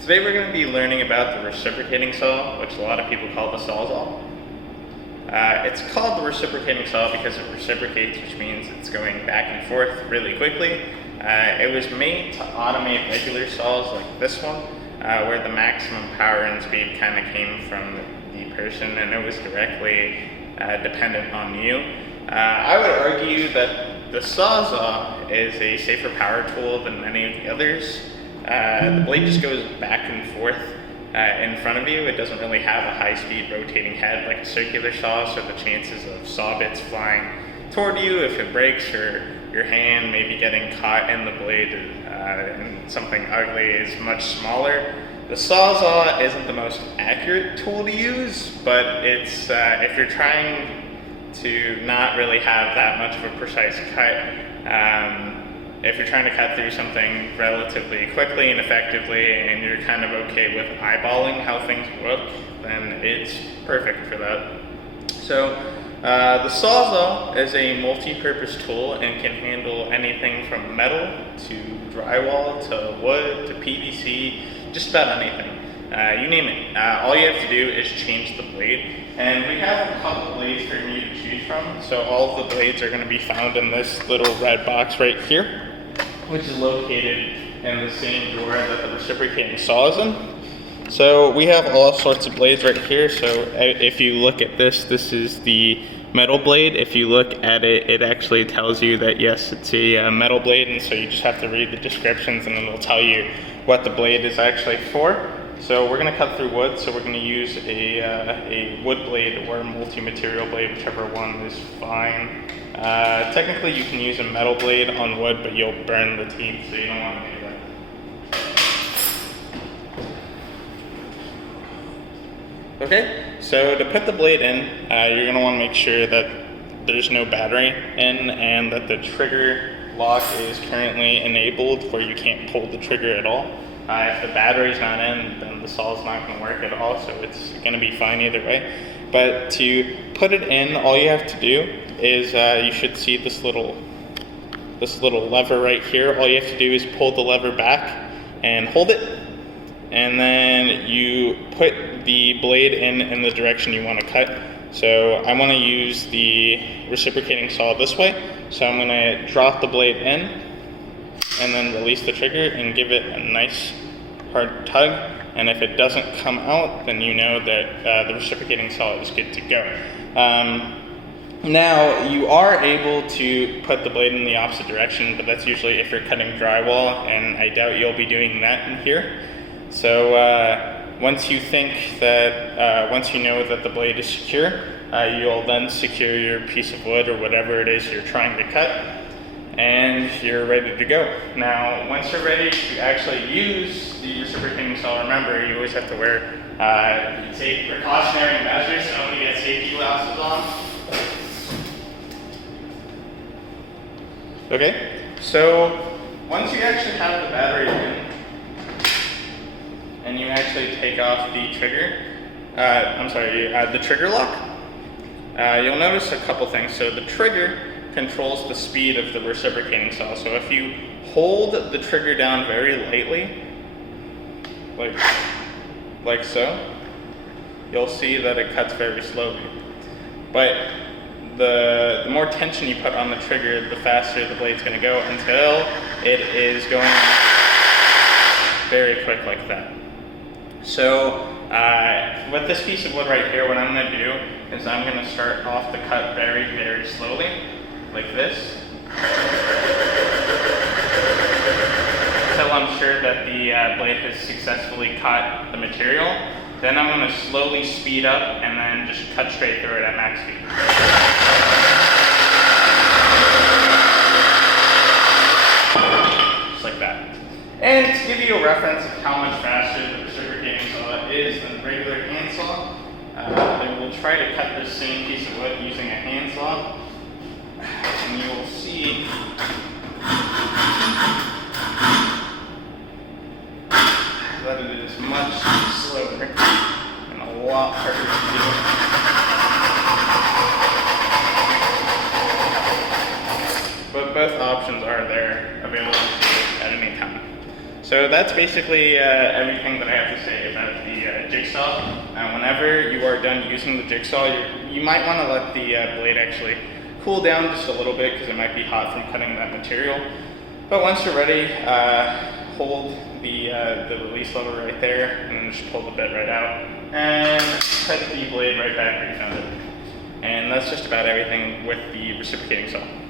Today we're going to be learning about the reciprocating saw, which a lot of people call the sawzall. It's called the reciprocating saw because it reciprocates, which means it's going back and forth really quickly. It was made to automate regular saws like this one, where the maximum power and speed kind of came from the person and it was directly dependent on you. I would argue that the sawzall is a safer power tool than many of the others. The blade just goes back and forth in front of you. It doesn't really have a high-speed rotating head like a circular saw, so the chances of saw bits flying toward you if it breaks or your hand maybe getting caught in the blade in something ugly is much smaller. The sawzall isn't the most accurate tool to use, but it's if you're trying to not really have that much of a precise cut, if you're trying to cut through something relatively quickly and effectively and you're kind of okay with eyeballing how things look, then it's perfect for that. So the sawzall is a multi-purpose tool and can handle anything from metal to drywall to wood to PVC, just about anything. You name it. All you have to do is change the blade. And we have a couple blades for you to choose from. So all of the blades are going to be found in this little red box right here, which is located in the same drawer that the reciprocating saw is in. So we have all sorts of blades right here. So if you look at this, this is the metal blade. If you look at it, it actually tells you that yes, it's a metal blade, and so you just have to read the descriptions and it'll tell you what the blade is actually for. So we're going to cut through wood, so we're going to use a wood blade or a multi-material blade, whichever one is fine. Technically you can use a metal blade on wood, but you'll burn the teeth, so you don't want to do that. Okay, so to put the blade in, you're going to want to make sure that there's no battery in and that the trigger lock is currently enabled where you can't pull the trigger at all. If the battery's not in, then the saw's not going to work at all, so it's going to be fine either way. But to put it in, all you have to do is you should see this little lever right here. All you have to do is pull the lever back and hold it, and then you put the blade in the direction you want to cut. So I want to use the reciprocating saw this way, so I'm going to drop the blade in and then release the trigger and give it a nice hard tug, and if it doesn't come out, then you know that the reciprocating saw is good to go. Now you are able to put the blade in the opposite direction, but that's usually if you're cutting drywall, and I doubt you'll be doing that in here. So once you think that, once you know that the blade is secure, you'll then secure your piece of wood or whatever it is you're trying to cut, and you're ready to go. Now, once you're ready to actually use the reciprocating saw, remember, you always have to wear, you take precautionary measures, so nobody gets safety glasses on. Okay, so once you actually have the battery in, and you actually take off the trigger, the trigger lock, you'll notice a couple things. So the trigger controls the speed of the reciprocating saw. So if you hold the trigger down very lightly, like so, you'll see that it cuts very slowly. But the more tension you put on the trigger, the faster the blade's going to go until it is going very quick like that. So with this piece of wood right here, what I'm going to do is I'm going to start off the cut very, very slowly, like this, until I'm sure that the blade has successfully caught the material. Then I'm going to slowly speed up and then just cut straight through it at max speed. Just like that. And to give you a reference of how much faster the reciprocating saw is than a regular handsaw, we'll try to cut this same piece of wood using a handsaw. And you will see that it is much slower and a lot harder to do. But both options are there available to you at any time. So that's basically everything that I have to say about the jigsaw. Whenever you are done using the jigsaw, you might want to let the blade actually cool down just a little bit because it might be hot from cutting that material. But once you're ready, hold the release lever right there, and then just pull the bit right out, and cut the blade right back where you found it. And that's just about everything with the reciprocating saw.